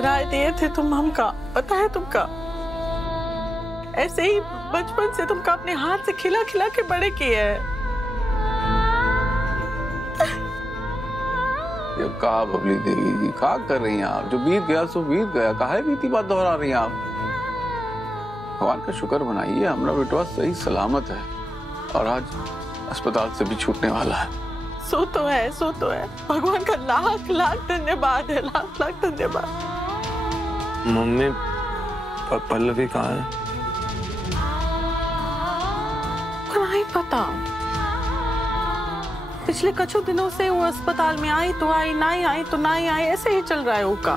डराए दिए थे तुम हमका, पता है तुमका? ऐसे ही बचपन से तुमका अपने हाथ से खिला खिला के बड़े किए हैं। ये कहा बबली देवी जी, कहा कर रही हैं आप? जो बीत गया सो बीत गया, काहे बीती बात दोहरा रही हैं आप? भगवान का शुक्र मनाइए, हमारा बेटवा सही सलामत है और आज अस्पताल से भी छूटने वाला है। सो तो है। भगवान का लाख लाख धन्यवाद है, लाख लाख धन्यवाद। मम्मी, पल्लवी कहाँ है? नहीं पता, पिछले कुछ दिनों से वो अस्पताल में आई तो आई, नहीं आई तो नहीं आई, ऐसे ही चल रहा है उसका।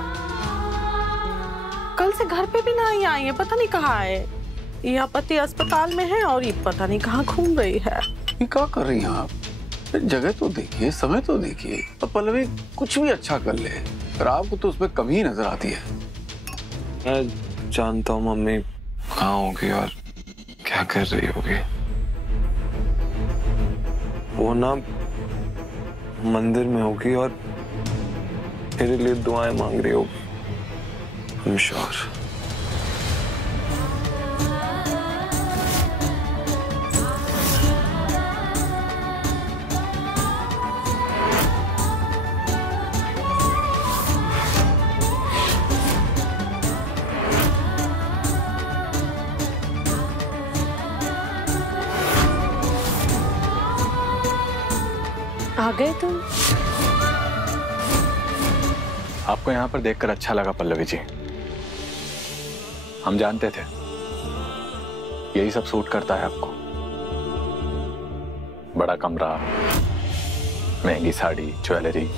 कल से घर पे भी नहीं आई है, पता नहीं कहाँ है। यह पति अस्पताल में है और ये पता नहीं कहाँ घूम रही है। ये क्या कर रही हैं आप? जगह तो देखिए, समय तो देखिए। तो पल्लवी कुछ भी अच्छा कर ले, पर आपको तो उसमें कमी ही नजर आती है। मैं जानता हूँ मम्मी कहाँ होगी और क्या कर रही होगी। वो ना मंदिर में होगी और मेरे लिए दुआएं मांग रही होगी। I'm sure। आ गए तुम? आपको यहाँ पर देखकर अच्छा लगा पल्लवी जी। हम जानते थे यही सब सूट करता है आपको। बड़ा कमरा, महंगी साड़ी, ज्वेलरी।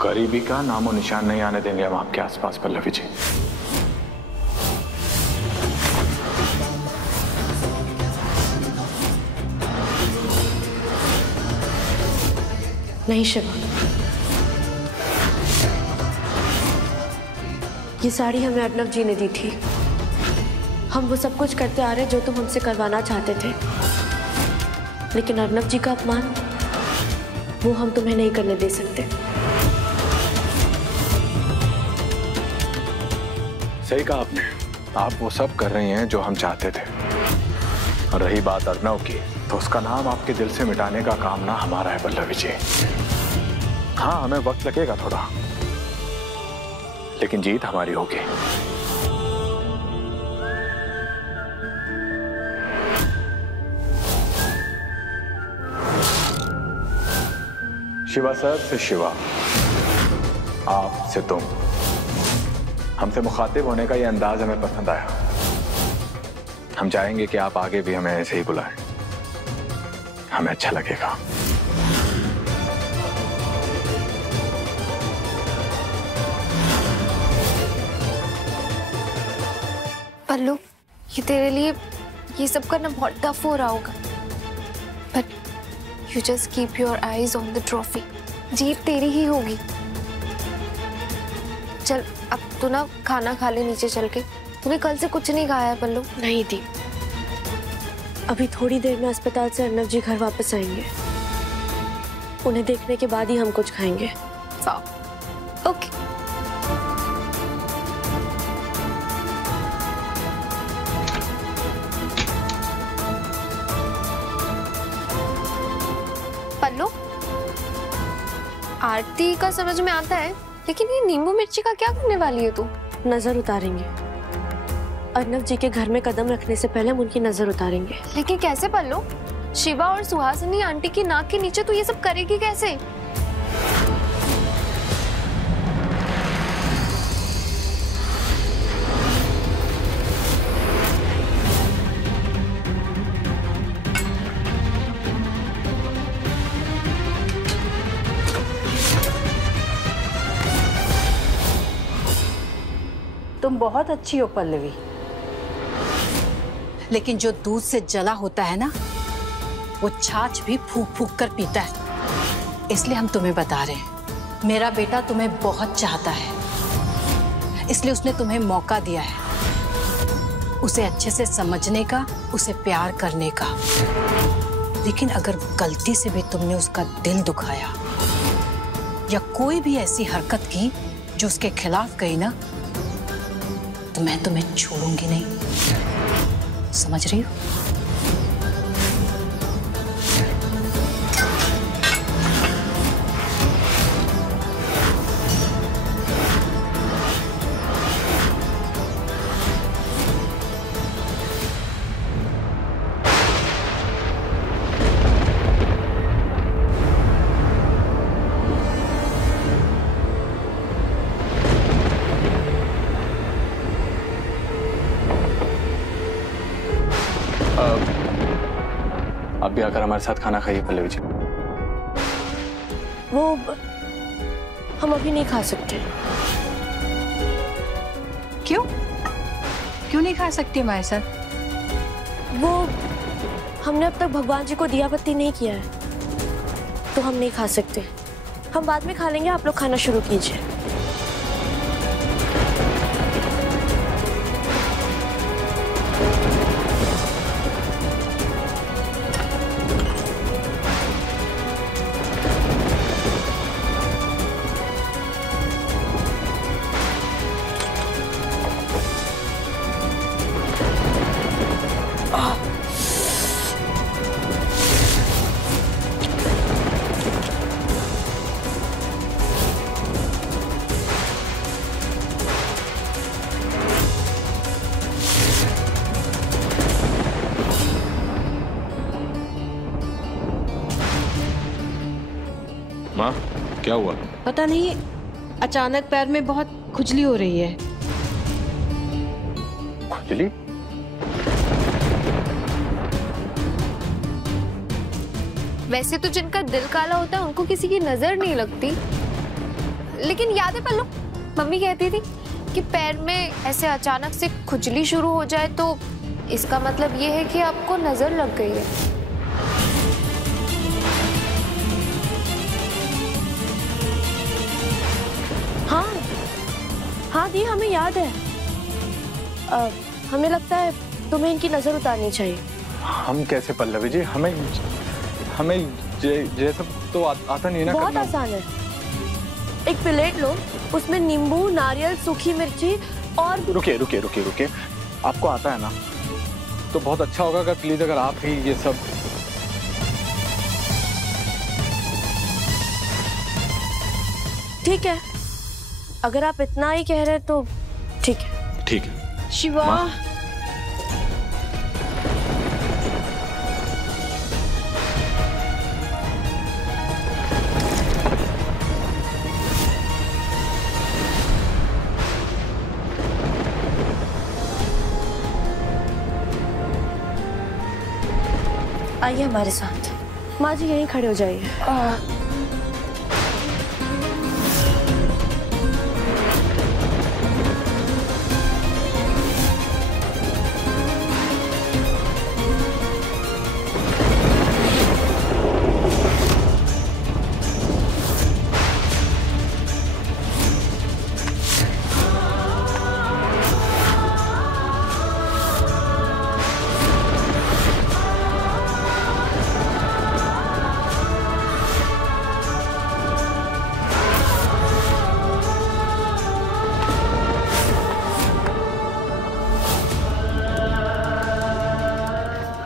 गरीबी का नामो निशान नहीं आने देंगे हम आपके आसपास पल्लवी जी। नहीं शिवा, ये साड़ी हमें अर्नव जी ने दी थी। हम वो सब कुछ करते आ रहे जो तुम हमसे करवाना चाहते थे, लेकिन अर्नव जी का अपमान वो हम तुम्हें नहीं करने दे सकते। सही कहा आपने, आप वो सब कर रही हैं जो हम चाहते थे। और रही बात अर्नव की, तो उसका नाम आपके दिल से मिटाने का काम ना हमारा है पल्लवी जी। हाँ, हमें वक्त लगेगा थोड़ा, लेकिन जीत हमारी होगी। शिवा सर से शिवा, आप से तुम, हमसे मुखातिब होने का ये अंदाज हमें पसंद आया। हम चाहेंगे कि आप आगे भी हमें ऐसे ही बुलाएं, हमें अच्छा लगेगा। पल्लू, ये तेरे लिए ये सब करना बहुत टफ हो रहा होगा, but you just keep your eyes on the trophy. जीत तेरी ही होगी। चल अब तू ना खाना खा ले नीचे चल के। तूने कल से कुछ नहीं खाया है पल्लू। नहीं दी, अभी थोड़ी देर में अस्पताल से अर्नव जी घर वापस आएंगे। उन्हें देखने के बाद ही हम कुछ खाएंगे। ओके। पल्लू, आरती का समझ में आता है, लेकिन ये नींबू मिर्ची का क्या करने वाली है तू? नजर उतारेंगे। अर्नव जी के घर में कदम रखने से पहले हम उनकी नजर उतारेंगे। लेकिन कैसे पल्लू? शिवा और सुहासिनी आंटी की नाक के नीचे तू ये सब करेगी कैसे? तुम बहुत अच्छी हो पल्लवी, लेकिन जो दूध से जला होता है ना, वो छाछ भी फूंक फूंक कर पीता है। इसलिए हम तुम्हें बता रहे हैं, मेरा बेटा तुम्हें बहुत चाहता है, इसलिए उसने तुम्हें मौका दिया है। उसे अच्छे से समझने का, उसे प्यार करने का। लेकिन अगर गलती से भी तुमने उसका दिल दुखाया या कोई भी ऐसी हरकत की जो उसके खिलाफ गई ना, तो मैं तुम्हें छोड़ूंगी नहीं। समझ रही हो? आप भी आकर हमारे साथ खाना खाइए पल्लवी जी। वो हम अभी नहीं खा सकते। क्यों? क्यों नहीं खा सकती हमारे साथ? वो हमने अब तक भगवान जी को दिया बत्ती नहीं किया है, तो हम नहीं खा सकते। हम बाद में खा लेंगे, आप लोग खाना शुरू कीजिए। माँ, क्या हुआ? पता नहीं, अचानक पैर में बहुत खुजली हो रही है। खुजली? वैसे तो जिनका दिल काला होता है उनको किसी की नजर नहीं लगती, लेकिन याद है पल्लू, मम्मी कहती थी कि पैर में ऐसे अचानक से खुजली शुरू हो जाए तो इसका मतलब ये है कि आपको नजर लग गई है। हाँ हाँ दी, हमें याद है। हमें लगता है तुम्हें इनकी नजर उतारनी चाहिए। हम कैसे पल्लवी जी? हमें ये सब तो आता नहीं है ना बहुत करना। आसान है। एक प्लेट लो, उसमें नींबू, नारियल, सूखी मिर्ची और रुकिए। आपको आता है ना, तो बहुत अच्छा होगा अगर प्लीज अगर आप ही ये सब। ठीक है, अगर आप इतना ही कह रहे हैं तो ठीक है। ठीक है शिवा, आइए हमारे साथ। माँ जी यहीं खड़े हो जाइए।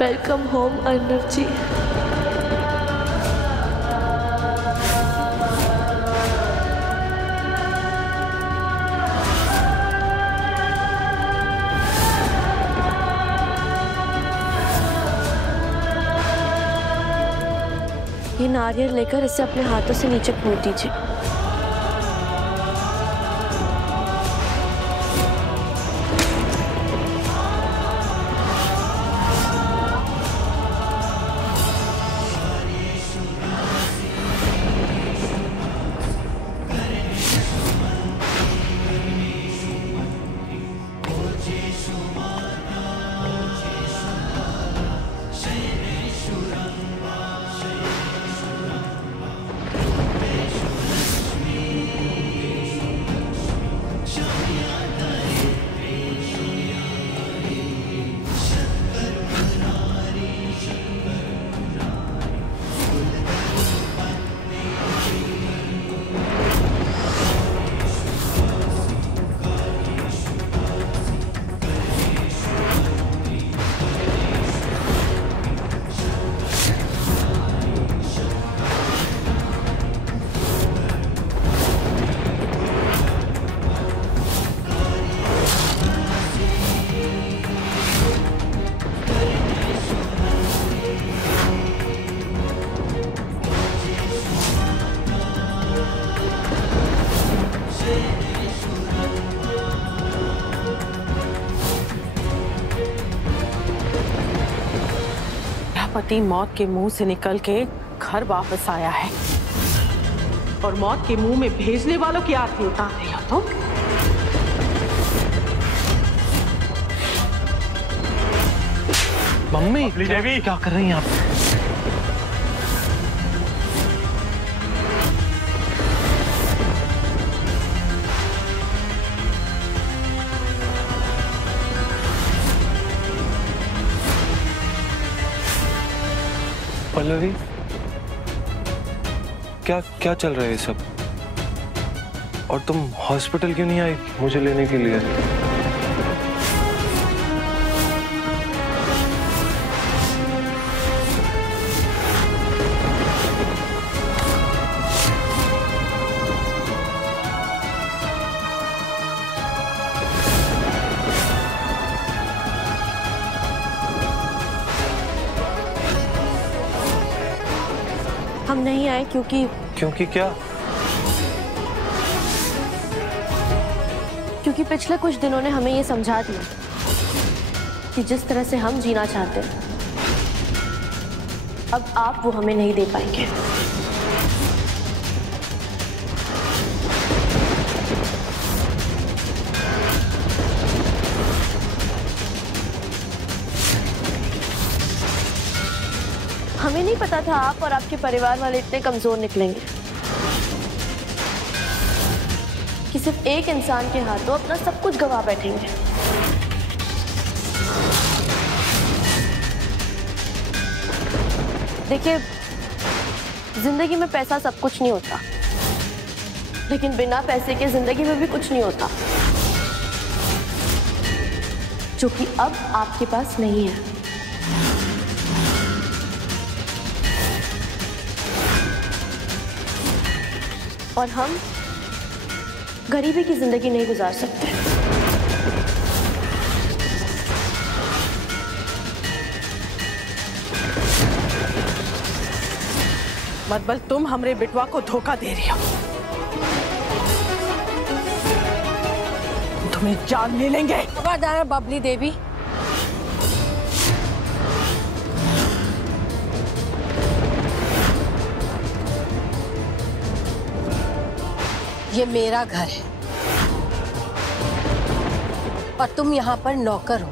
वेलकम होम अर्नव जी। ये नारियल लेकर इसे अपने हाथों से नीचे फोड़ दीजिए। पति मौत के मुंह से निकल के घर वापस आया है और मौत के मुंह में भेजने वालों की आरती उतार रही हो तुम। मम्मी देवी क्या कर रही हैं आप? पल्लवी क्या क्या चल रहा है ये सब? और तुम हॉस्पिटल क्यों नहीं आई मुझे लेने के लिए? हम नहीं आए क्योंकि क्या? क्योंकि पिछले कुछ दिनों ने हमें ये समझा दिया कि जिस तरह से हम जीना चाहते हैं अब आप वो हमें नहीं दे पाएंगे। हमें नहीं पता था आप और आपके परिवार वाले इतने कमजोर निकलेंगे कि सिर्फ एक इंसान के हाथों अपना सब कुछ गवा बैठेंगे। देखिए, जिंदगी में पैसा सब कुछ नहीं होता, लेकिन बिना पैसे के जिंदगी में भी कुछ नहीं होता, जो कि अब आपके पास नहीं है। और हम गरीबी की जिंदगी नहीं गुजार सकते। मतबल तुम हमरे बिटवा को धोखा दे रही हो। तुम्हें जान ले लेंगे। खबरदार बबली देवी, ये मेरा घर है और तुम यहाँ पर नौकर हो,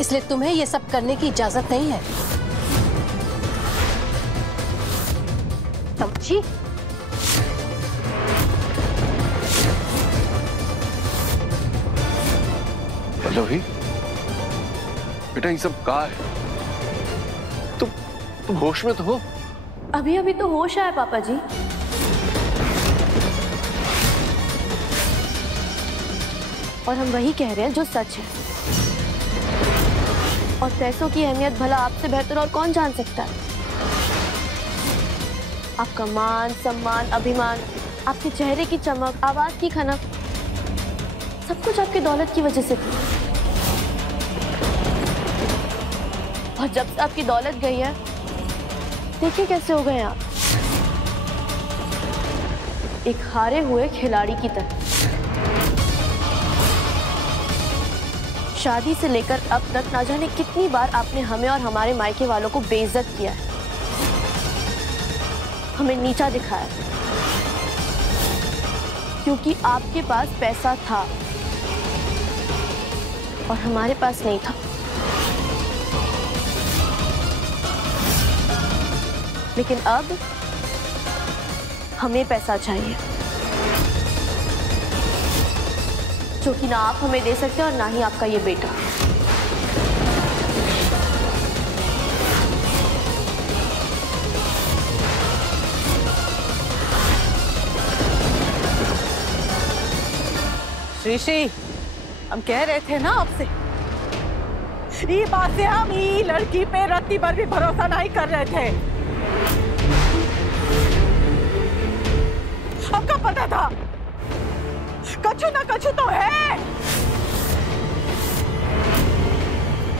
इसलिए तुम्हें ये सब करने की इजाजत नहीं है, समझी? पल्लवी बेटा ये सब कहाँ है? तुम होश में तो हो? अभी अभी तो होश आया पापा जी। और हम वही कह रहे हैं जो सच है। और पैसों की अहमियत भला आपसे बेहतर और कौन जान सकता है? आपका मान, सम्मान, अभिमान, आपके चेहरे की चमक, आवाज की खनक, सब कुछ आपकी दौलत की वजह से थी। और जब से आपकी दौलत गई है, देखिए कैसे हो गए आप, एक हारे हुए खिलाड़ी की तरह। शादी से लेकर अब तक ना जाने कितनी बार आपने हमें और हमारे मायके वालों को बेइज्जत किया है, हमें नीचा दिखाया, क्योंकि आपके पास पैसा था और हमारे पास नहीं था। लेकिन अब हमें पैसा चाहिए, जो कि ना आप हमें दे सकते और ना ही आपका ये बेटा। श्री हम कह रहे थे ना आपसे, ये बात से हम ही लड़की पे रत्ती भर भी भरोसा नहीं कर रहे थे। हमको पता था कछु ना कछु तो है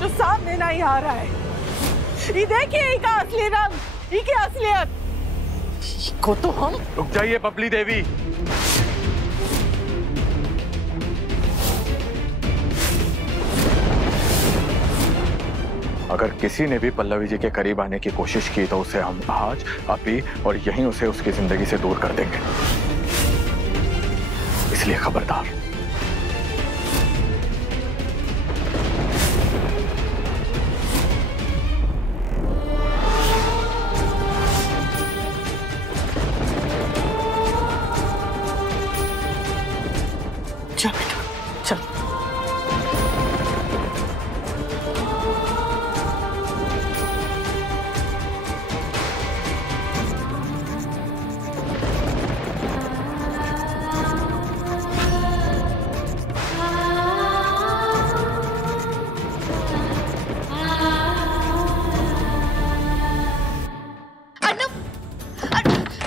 जो सामने नहीं आ रहा है। ये देखिए इसका असली रंग, इसकी असलियत को तो हम। रुक जाइए बबली देवी, अगर किसी ने भी पल्लवी जी के करीब आने की कोशिश की तो उसे हम आज, अभी और यहीं उसे उसकी जिंदगी से दूर कर देंगे। इसलिए खबरदार। चल बेटा चल।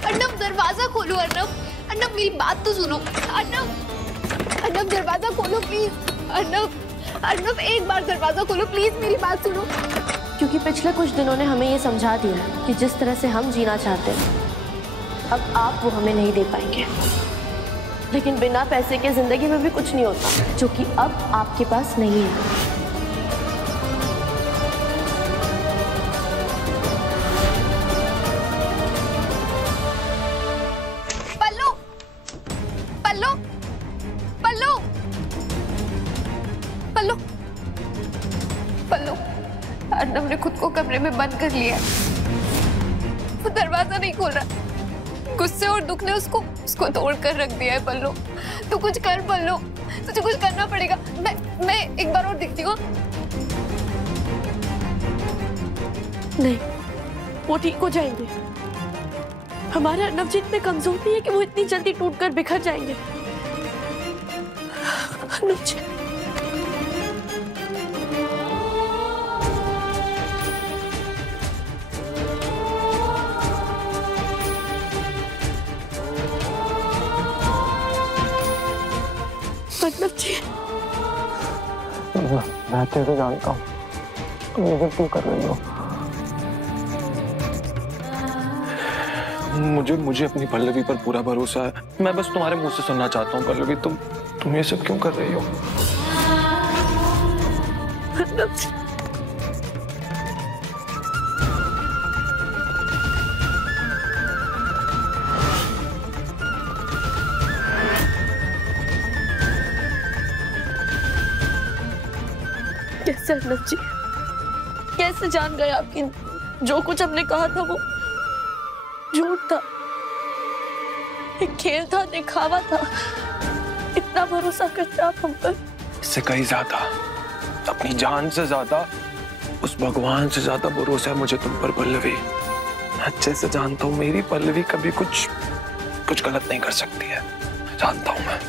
अर्नब दरवाजा खोलो। अर्नब मेरी बात तो सुनो। अर्नब दरवाजा खोलो प्लीज। अर्नब एक बार दरवाजा खोलो प्लीज, मेरी बात सुनो। क्योंकि पिछले कुछ दिनों ने हमें ये समझा दिया है कि जिस तरह से हम जीना चाहते हैं अब आप वो हमें नहीं दे पाएंगे। लेकिन बिना पैसे के जिंदगी में भी कुछ नहीं होता, जो कि अब आपके पास नहीं है। अर्नब ने खुद को कमरे में बंद कर लिया। वो दरवाजा नहीं खोल रहा। गुस्से और दुख ने उसको तोड़ कर रख दिया है। पल्लो तू कुछ कर। पल्लो तुझे कुछ करना पड़ेगा। मैं एक बार और दिखती हूँ। नहीं, वो ठीक हो जाएंगे। हमारे अर्नब जी इतने कमजोर नहीं है कि वो इतनी जल्दी टूटकर बिखर जाएंगे। अर्नब जी मैं तेरे जानता हूँ लेकिन तू कर रही हो। मुझे अपनी पल्लवी पर पूरा भरोसा है। मैं बस तुम्हारे मुंह से सुनना चाहता हूँ पल्लवी, तुम ये सब क्यों कर रही हो? कैसे अर्नब जी, कैसे जान गए आपकी जो कुछ हमने कहा था वो झूठ था, एक खेल था, दिखावा था। इतना भरोसा करते आप हम पर। इससे कहीं ज्यादा, अपनी जान से ज्यादा, उस भगवान से ज्यादा भरोसा है मुझे तुम पर पल्लवी। अच्छे से जानता हूँ मेरी पल्लवी कभी कुछ गलत नहीं कर सकती है, जानता हूँ मैं।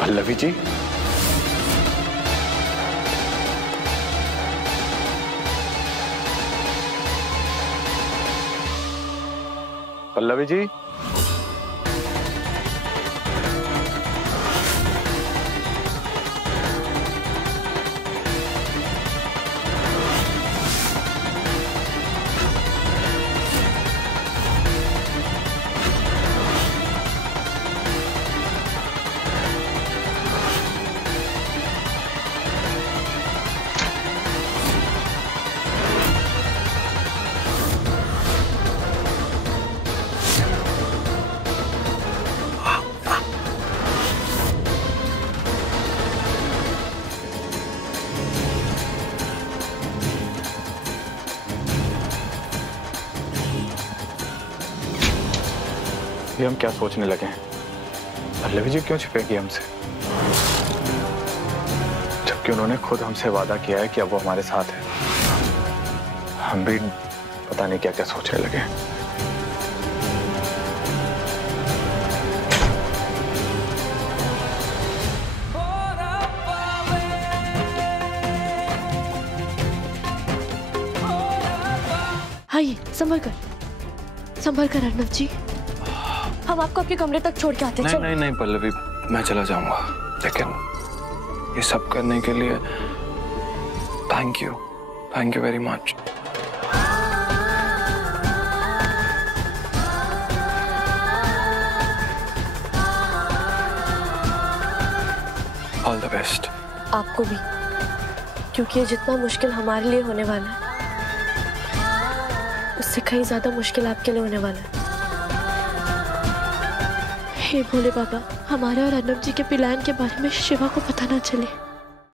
पल्लवी जी, पल्लवी जी, ये हम क्या सोचने लगे हैं? पल्लवी जी क्यों छिपेगी हमसे? क्योंकि उन्होंने खुद हमसे वादा किया है कि अब वो हमारे साथ है। हम भी पता नहीं क्या क्या सोचने लगे। आइए, संभल कर अर्नव जी। हम आपको आपके कमरे तक छोड़ के आते हैं। नहीं नहीं पल्लवी, मैं चला जाऊंगा, लेकिन ये सब करने के लिए thank you very much. All the best. आपको भी, क्योंकि ये जितना मुश्किल हमारे लिए होने वाला है उससे कहीं ज्यादा मुश्किल आपके लिए होने वाला है। हे भोले बाबा, हमारे और अर्नव जी के प्लान के बारे में शिवा को पता ना चले।